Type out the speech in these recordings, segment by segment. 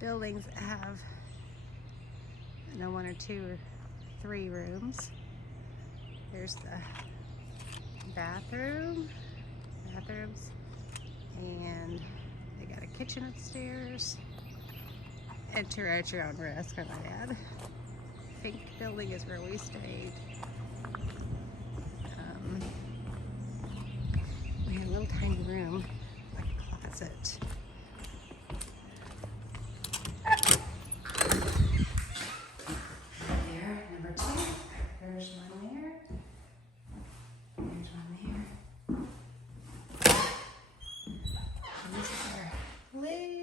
buildings that have, I know, 1 or 2 or 3 rooms. There's the bathrooms, and they got a kitchen upstairs. Enter at your own risk, I might add. Pink building is where we stayed. We had a little tiny room, like a closet. There, number 2. There's one there. There's one there. This is our little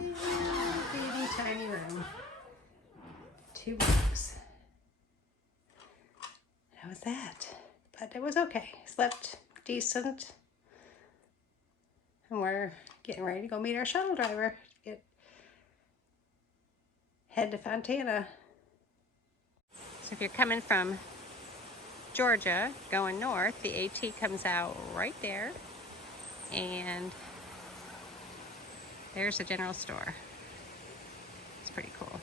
baby tiny room. 2 bunks. How was that? But it was okay. Slept decent. And we're getting ready to go meet our shuttle driver. Head to Fontana. So if you're coming from Georgia, going north, the AT comes out right there. And there's the general store. It's pretty cool.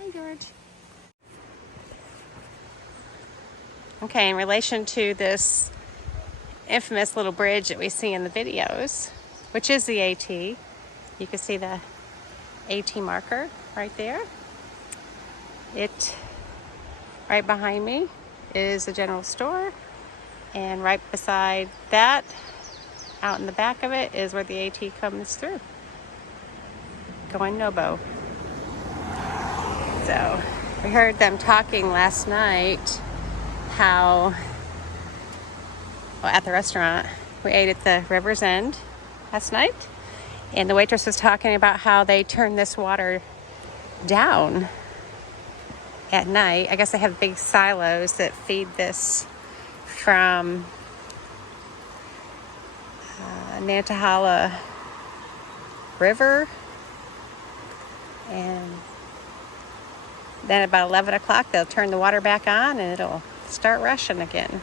Hi, George. Okay, in relation to this infamous little bridge that we see in the videos, which is the AT, you can see the AT marker right there. Right behind me is the general store, and right beside that, out in the back of it, is where the AT comes through, going Nobo. So we heard them talking last night how, well, at the restaurant, we ate at the River's End last night, and the waitress was talking about how they turn this water down at night. I guess they have big silos that feed this from Nantahala River, and then about 11 o'clock they'll turn the water back on and it'll start rushing again.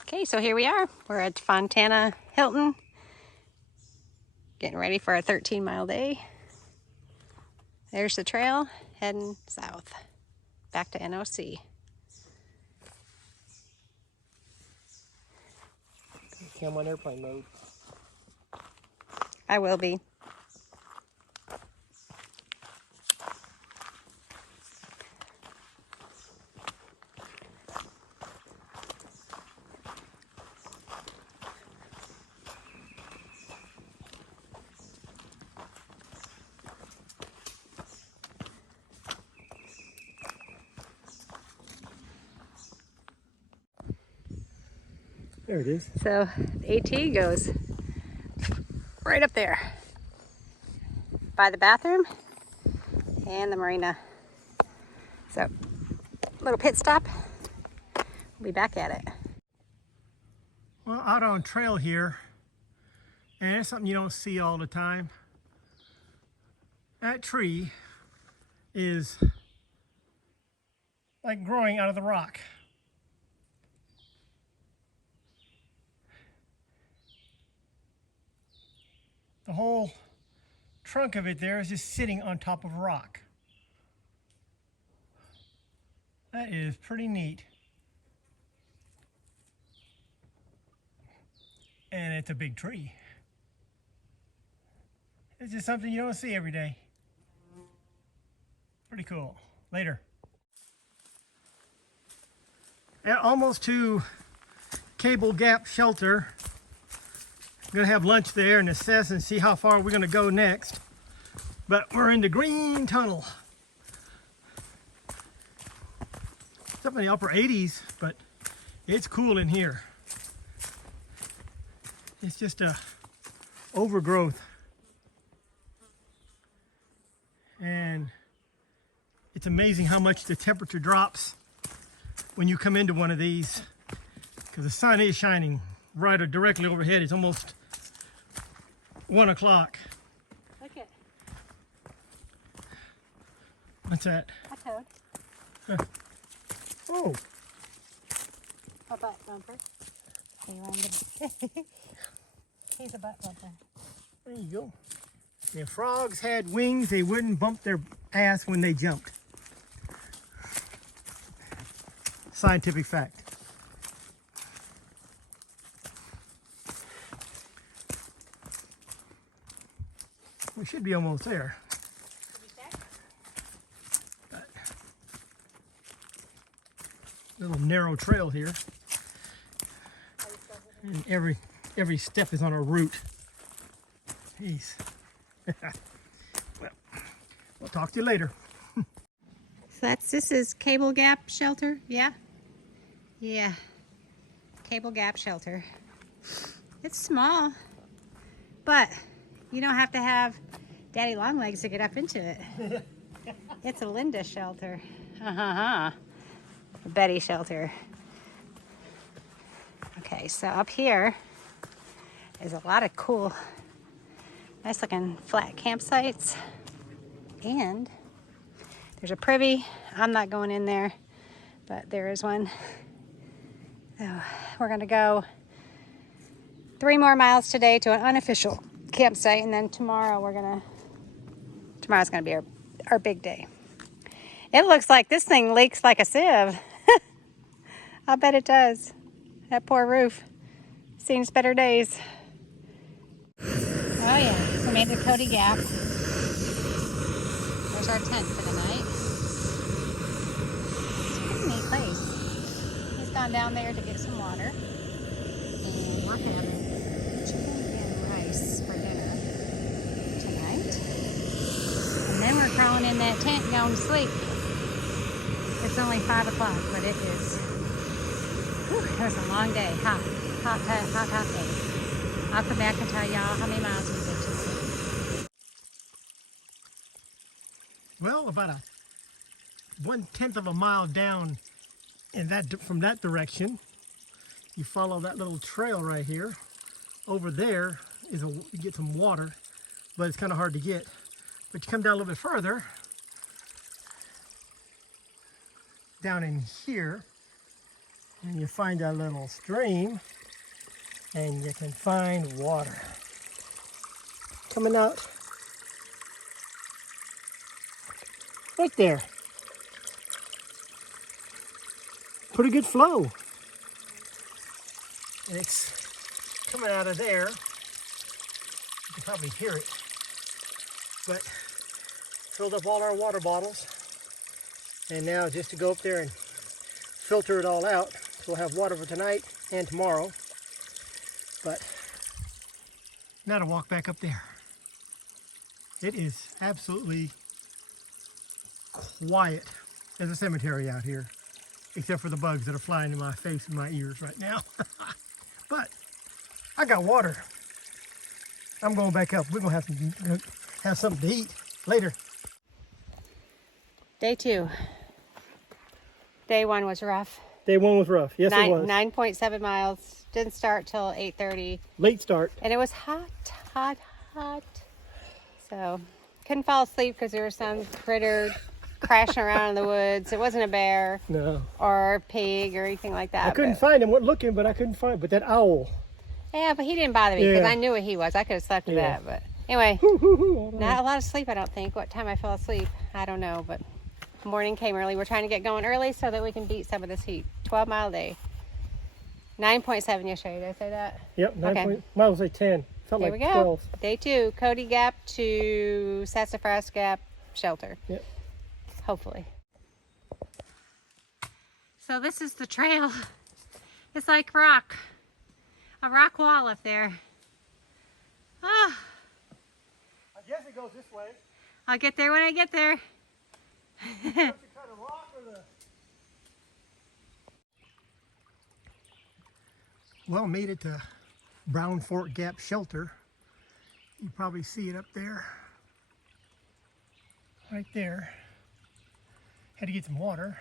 Okay, so here we are. We're at Fontana Hilton, getting ready for a 13-mile day. There's the trail heading south, back to NOC. Cam on airplane mode. I will be. There it is. So the AT goes right up there by the bathroom and the marina. So little pit stop. We'll be back at it. Well, out on trail here, and it's something you don't see all the time. That tree is like growing out of the rock. The whole trunk of it there is just sitting on top of rock. That is pretty neat. And it's a big tree. It's just something you don't see every day. Pretty cool. Later. Almost to Cable Gap Shelter. I'm gonna have lunch there and assess and see how far we're gonna go next. But we're in the green tunnel. It's up in the upper 80s, but it's cool in here. It's just a overgrowth. And it's amazing how much the temperature drops when you come into one of these, because the sun is shining right or directly overhead. It's almost 1 o'clock. Look it. What's that? A toad. Huh. Oh, A butt bumper. He's a butt bumper. there you go. If frogs had wings, they wouldn't bump their ass when they jumped. Scientific fact. We should be almost there. But, little narrow trail here. And every step is on a route. Jeez. Well, we'll talk to you later. So this is Cable Gap Shelter, yeah? Yeah, Cable Gap Shelter. It's small, but you don't have to have daddy long legs to get up into it. It's a Linda shelter. Betty shelter. Okay, so up here is a lot of cool, nice looking flat campsites. And there's a privy. I'm not going in there, but there is one. So we're gonna go 3 more miles today to an unofficial campsite, and then tomorrow's gonna be our big day. It looks like this thing leaks like a sieve. I bet it does. That poor roof. Seen its better days. Oh yeah, we made the Cody Gap. There's our tent for the night. It's a pretty neat place. He's gone down there to get some water. And we're having chicken and rice for dinner tonight. And then we're crawling in that tent and going to sleep. It's only 5 o'clock, but it is, it was a long day. Hot day. I'll come back and tell y'all how many miles we did today. Well, about 1/10 of a mile down from that direction, you follow that little trail right here. Over there you get some water, but it's kind of hard to get. But you come down a little bit further, down in here, and you find a little stream, and you can find water coming out right there. Pretty good flow. And it's coming out of there. You can probably hear it. But filled up all our water bottles. And now just to go up there and filter it all out. So we'll have water for tonight and tomorrow. But now to walk back up there. It is absolutely quiet as a cemetery out here, except for the bugs that are flying in my face and my ears right now. But I got water. I'm going back up. We're gonna have something to eat later. Day 2. Day 1 was rough. Day 1 was rough. Yes, it was. 9.7 miles. Didn't start till 8:30. Late start. And it was hot. So couldn't fall asleep because there was some critter crashing around in the woods. It wasn't a bear. No. Or a pig or anything like that. I couldn't find him. Went looking, but I couldn't find. But that owl. Yeah, but he didn't bother me because Yeah. I knew what he was. I could have slept with that, but anyway, not a lot of sleep. I don't think. What time I fell asleep, I don't know. But morning came early. We're trying to get going early so that we can beat some of this heat. 12-mile day. 9.7 yesterday. Did I say that? Yep. 9. Okay. Might as well say 10. Felt There like we go. 12. Day 2, Cody Gap to Sassafras Gap Shelter. Yep. Hopefully. So this is the trail. It's like rock. A rock wall up there. Ah, I guess it goes this way. I'll get there when I get there. Well, made it to Brown Fork Gap Shelter. You probably see it up there. Right there. Had to get some water.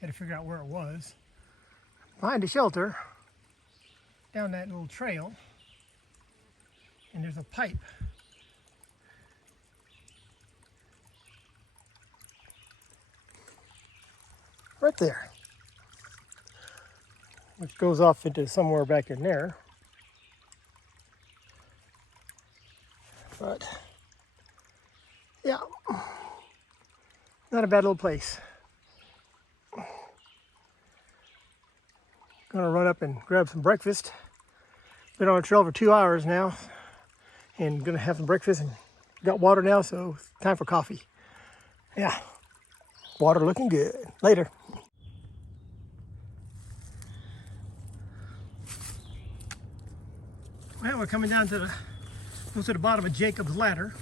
Had to figure out where it was. Find a shelter down that little trail. And there's a pipe. Right there. which goes off into somewhere back in there. But yeah, not a bad little place. Gonna run up and grab some breakfast. Been on the trail for 2 hours now, and gonna have some breakfast and got water now, so it's time for coffee. Yeah, water looking good. Later. Well, we're coming down to almost to the bottom of Jacob's Ladder,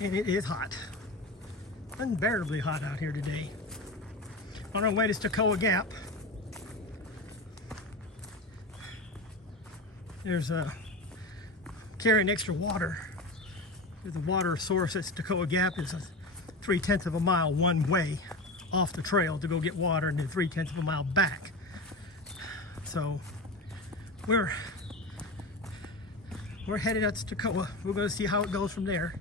and it is hot. Unbearably hot out here today. On our way to Stecoah Gap. There's carrying extra water. The water source at Stecoah Gap is 3/10 of a mile one way off the trail to go get water, and then 3/10 of a mile back. So we're headed out to Stecoah. We're going to see how it goes from there.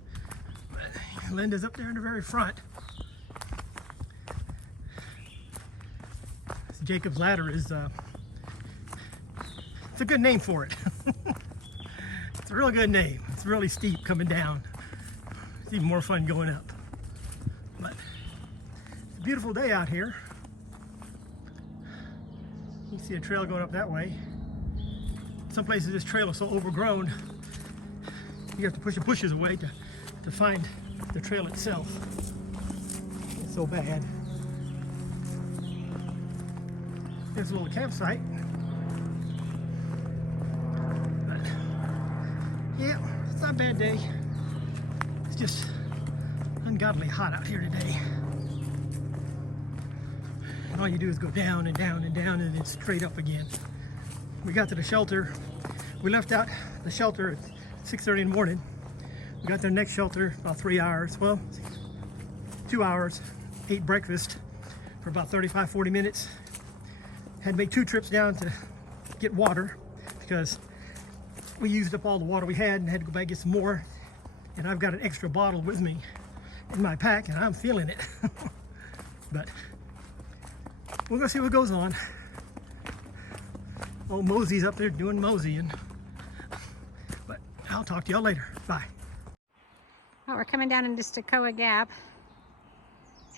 Linda's up there in the very front. Jacob's Ladder is it's a good name for it. It's a really good name. It's really steep coming down. It's even more fun going up. But it's a beautiful day out here. You can see a trail going up that way. Some places this trail is so overgrown, you have to push the bushes away to find the trail itself. It's so bad. There's a little campsite. But yeah, it's not a bad day. It's just ungodly hot out here today. And all you do is go down and down and down, and then straight up again. We got to the shelter. We left out the shelter at 6:30 in the morning. We got to the next shelter about 3 hours. Well, 2 hours. Ate breakfast for about 35-40 minutes. Had to make 2 trips down to get water because we used up all the water we had and had to go back and get some more. And I've got an extra bottle with me in my pack, and I'm feeling it. But we're gonna see what goes on. Old Mosey's up there doing moseying. But I'll talk to y'all later. Bye. Well, we're coming down into Stecoah Gap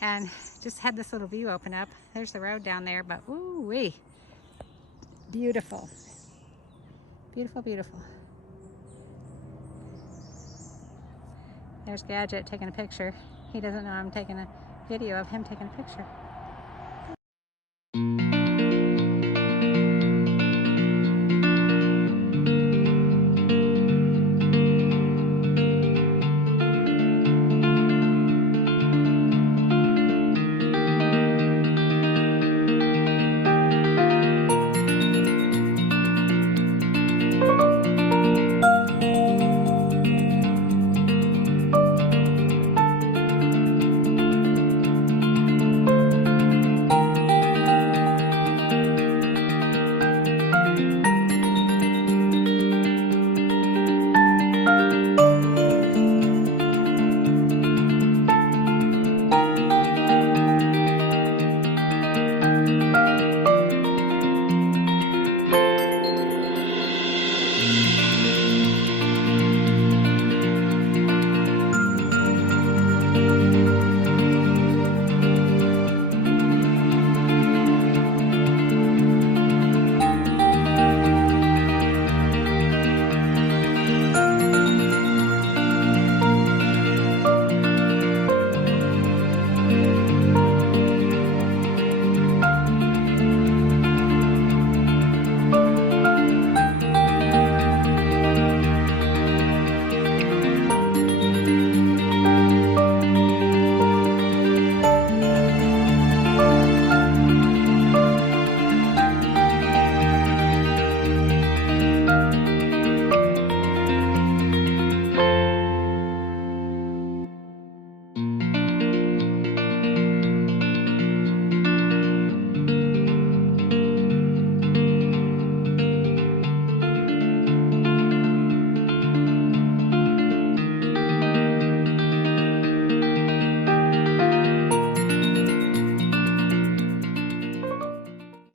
and just had this little view open up. There's the road down there, but ooh-wee. Beautiful. Beautiful, beautiful. There's Gadget taking a picture. He doesn't know I'm taking a video of him taking a picture.